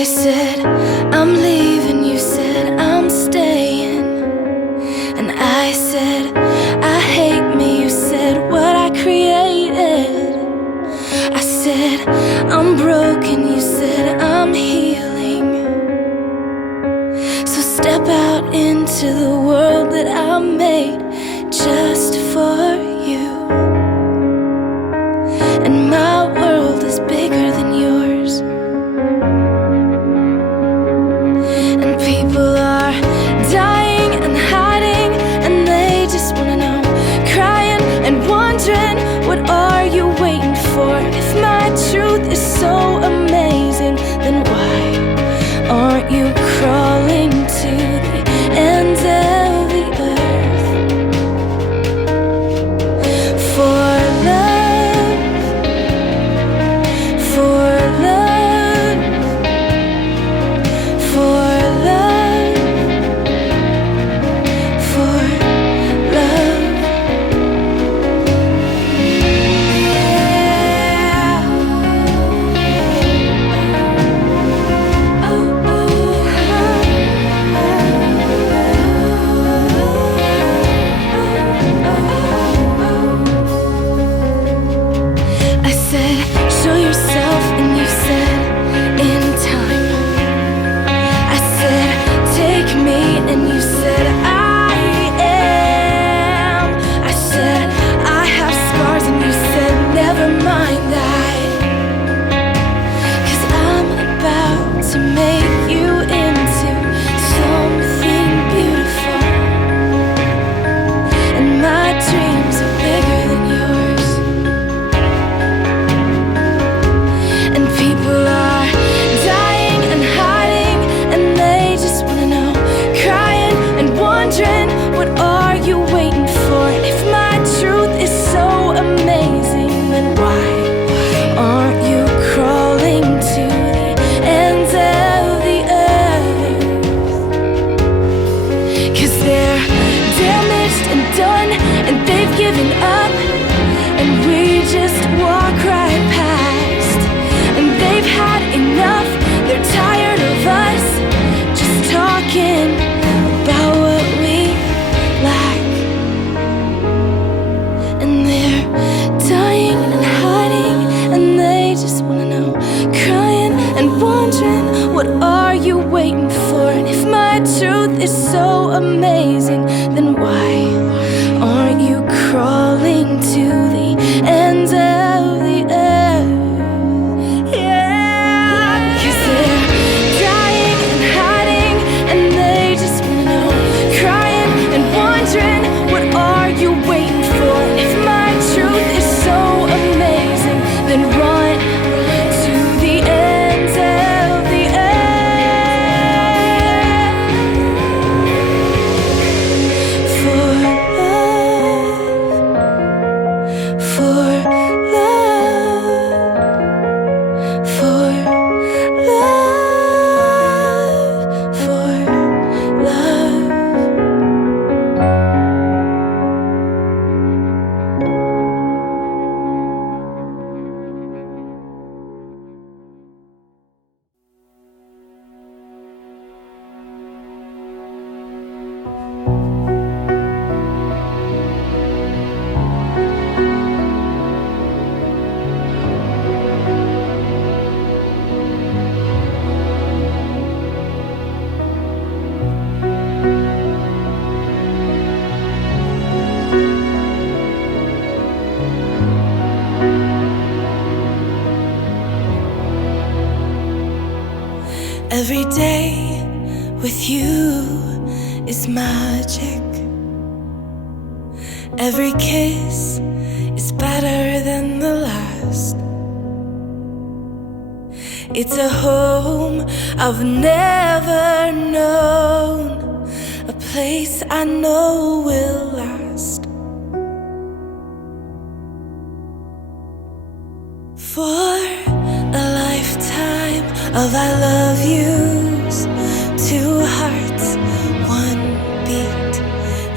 I said, I'm leaving, you said, I'm staying. And I said, I hate me, you said, what I created. I said, I'm broken, you said, I'm healing. So step out into the world that I made just for you. And my world is bigger than yours. And people are dying and hiding, and they just wanna know, crying and wondering, what are you waiting for? If my truth is so amazing, then why aren't you crawling to the ends of the earth for love, for love, for love, for love? Yeah. Oh, I said, show yourself, and you said, in time. I said, take me, and you said, I am. I said, I have scars, and you said, never mind, 'cause I'm about to make you into something beautiful. And my dreams are bigger than yours. And people are dying and hiding, and they just wanna know, crying and wondering, what are you waiting for? If my truth is so amazing, then why aren't you crawling to the ends of the earth? 'Cause they're damaged and done, and they've given up, and we just walk right past. And they've had enough, they're tired of us just talking about what we lack. And they're dying and hiding, and they just wanna know, crying and wondering, what are you waiting for? And if my truth is so amazing, then why aren't you crawling to the ends of the earth? Yeah, 'cause they're dying and hiding, and they just wanna know, crying and wondering, what are you waiting for? If my truth is so amazing, then run to the ends of the earth for love, for love, for love, for love. Every day with you is magic. Every kiss is better than the last. It's a home I've never known, a place I know will last. For a lifetime of I love yous, two hearts, one beat.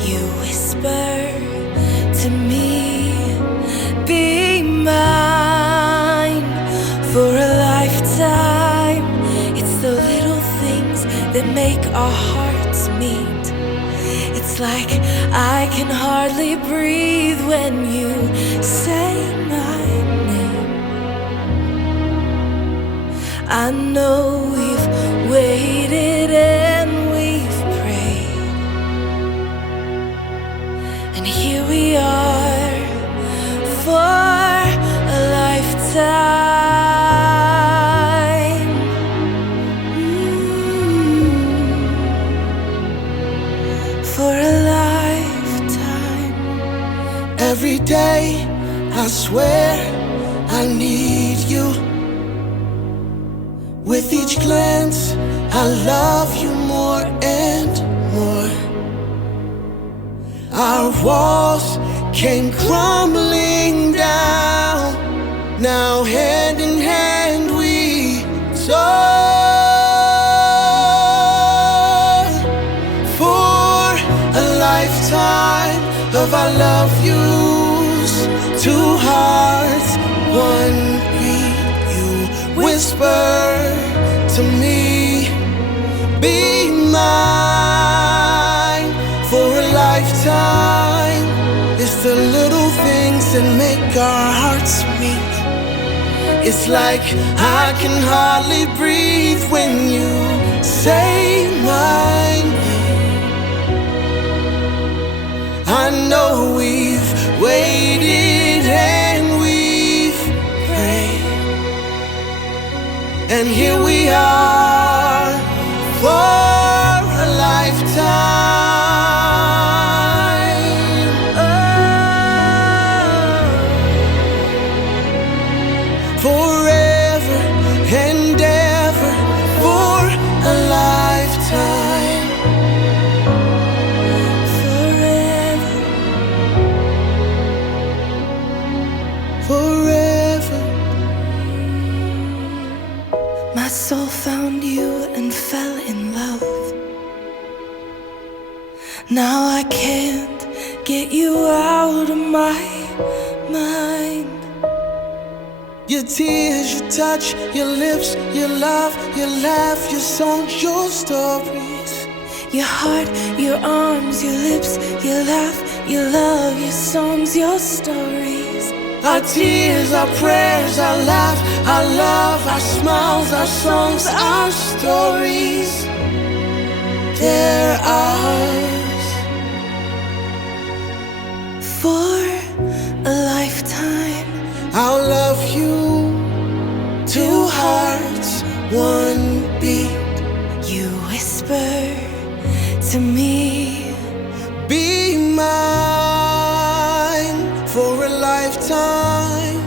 You whisper to me, be mine for a lifetime. It's the that make our hearts meet. It's like I can hardly breathe when you say my name. I know we've waited and we've prayed, and here we are for a lifetime. For a lifetime. Every day I swear I need you. With each glance I love you more and more. Our walls came crumbling down. Now hand in hand we soar. For a lifetime of I love yous, two hearts, one beat. You whisper to me, be mine. For a lifetime. It's the little things that make our hearts meet. It's like I can hardly breathe when you say my name. I know we've waited and we've prayed, and here we are for a lifetime. Forever and ever for a lifetime. Forever. Forever. My soul found you and fell in love. Now I can't get you out of my mind. Your tears, your touch, your lips, your love, your laugh, your songs, your stories. Your heart, your arms, your lips, your laugh, your love, your songs, your stories. Our tears, our prayers, our laugh, our love, our smiles, our songs, our stories. They're ours. For a lifetime. I'll love you, two hearts, one beat. You whisper to me, be mine for a lifetime.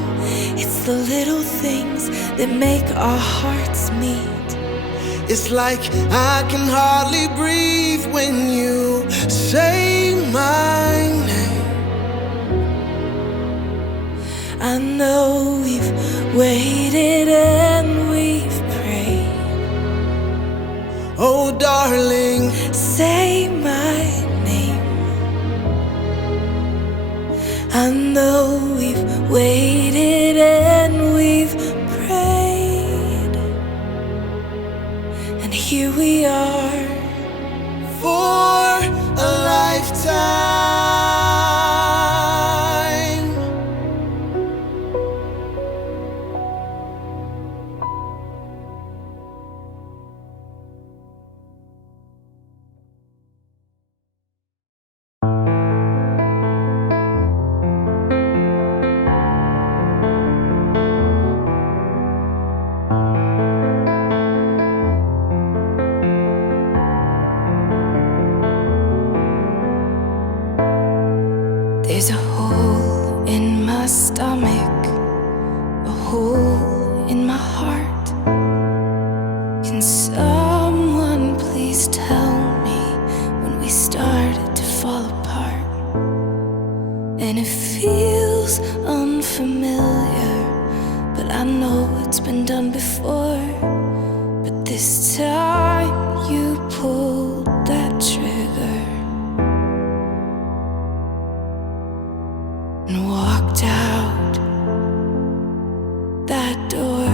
it's the little things that make our hearts meet. It's like I can hardly breathe when you say my name. I know we've waited and we've prayed. Oh, darling, Say my name. I know we've waited and we've prayed, and here we are for a lifetime. There's a hole in my stomach, a hole in my heart. Can someone please tell me when we started to fall apart? And it feels unfamiliar, but I know it's been done before. But this time you pulled that trigger and walked out that door.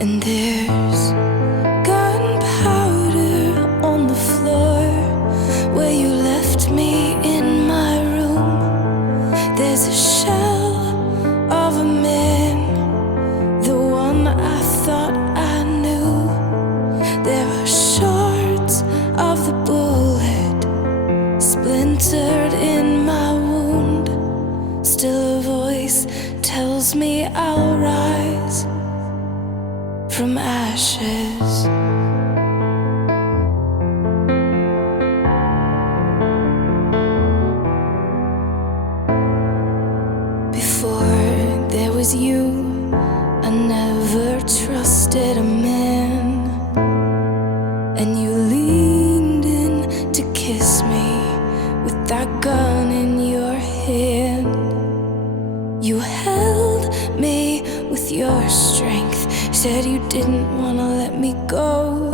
And there's from ashes. Before there was you, I never trusted a man, and you leaned in to kiss me with that gun in your hand. You held me with your strength, said you didn't want to let me go,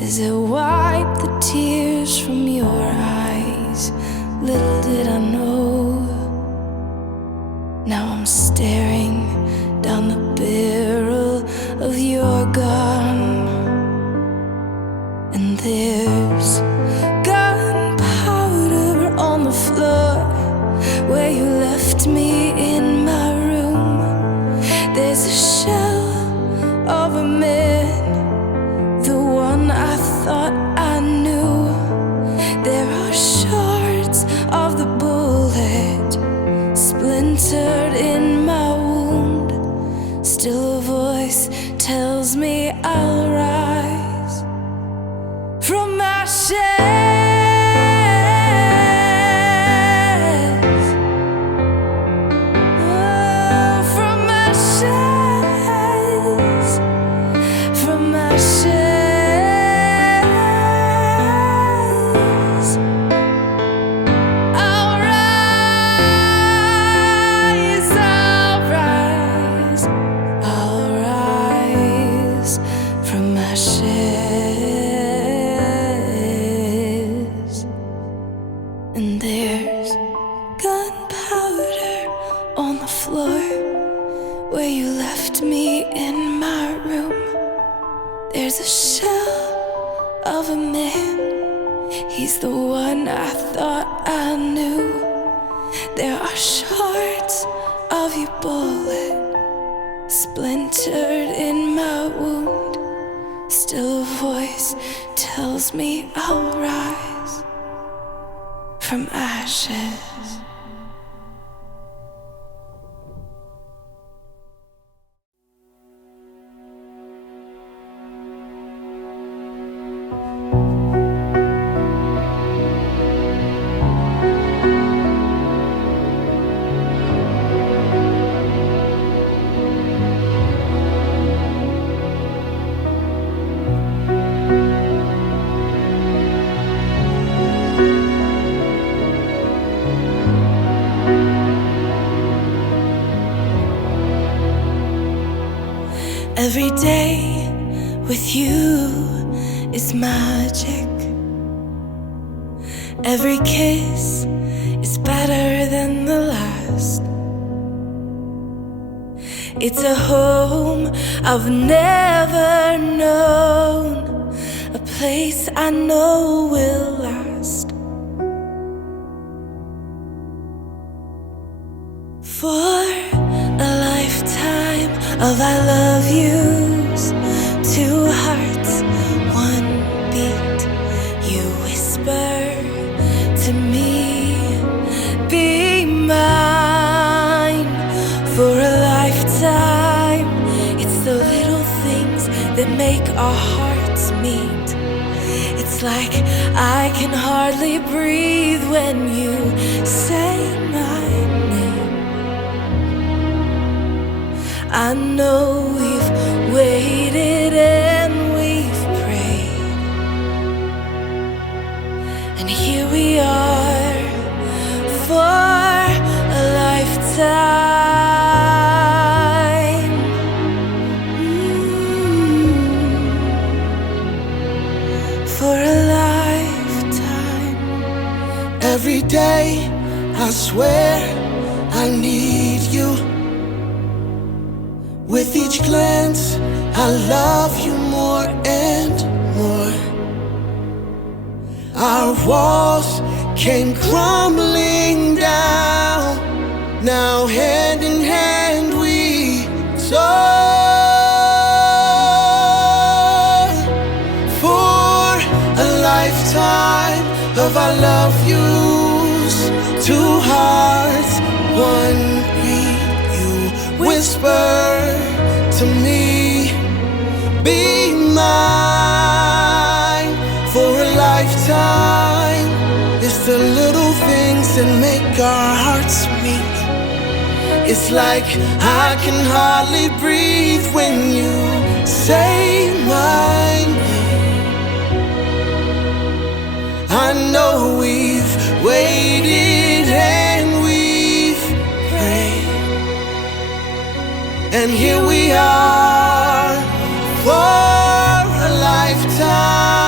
as I wiped the tears from your eyes. Little did I know, now I'm staring down the barrel of your gun, and there's gunpowder on the floor where you left me in my room. There's a shell of a man, the one I thought I knew. There are shards of the bullet splintered in my wound. Still a voice tells me I'll rise from ashes. And there's gunpowder on the floor where you left me in my room. There's a shell of a man, he's the one I thought I knew. There are shards of your bullet splintered in my wound. Still a voice tells me I'll rise from ashes. Every day with you is magic. Every kiss is better than the last. It's a home I've never known, a place I know will last. For a lifetime of I love yous, two hearts, one beat. You whisper to me, be mine. For a lifetime, it's the little things that make our hearts meet. It's like I can hardly breathe when you say my name. I know we've waited and we've prayed, and here we are for a lifetime. For a lifetime. Every day, I swear I need you. With each glance, I love you more and more. Our walls came crumbling down. Now hand in hand we soar. For a lifetime of I love yous, two hearts, one beat. You whisper to me, be mine for a lifetime. It's the little things that make our hearts meet. It's like I can hardly breathe when you say my name. I know we've waited and we've prayed, and here we are for a lifetime.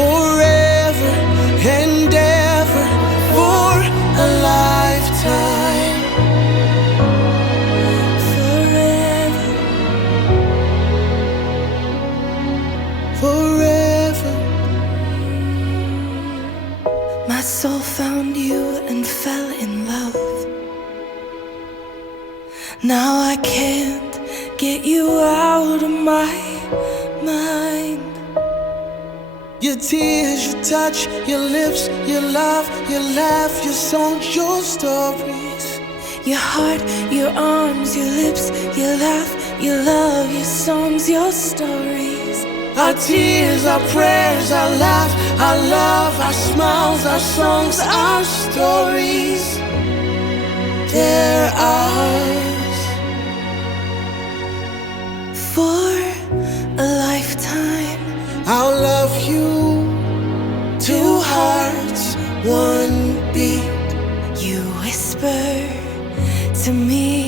Forever and ever for a lifetime. Forever. My soul found you and fell in love. Now I can't get you out of my mind. Your tears, your touch, your lips, your love, your laugh, your songs, your stories. Your heart, your arms, your lips, your laugh, your love, your songs, your stories. Our tears, our prayers, our laugh, our love, our smiles, our songs, our stories. They're ours For a lifetime. I'll love you, two hearts, one beat. You whisper to me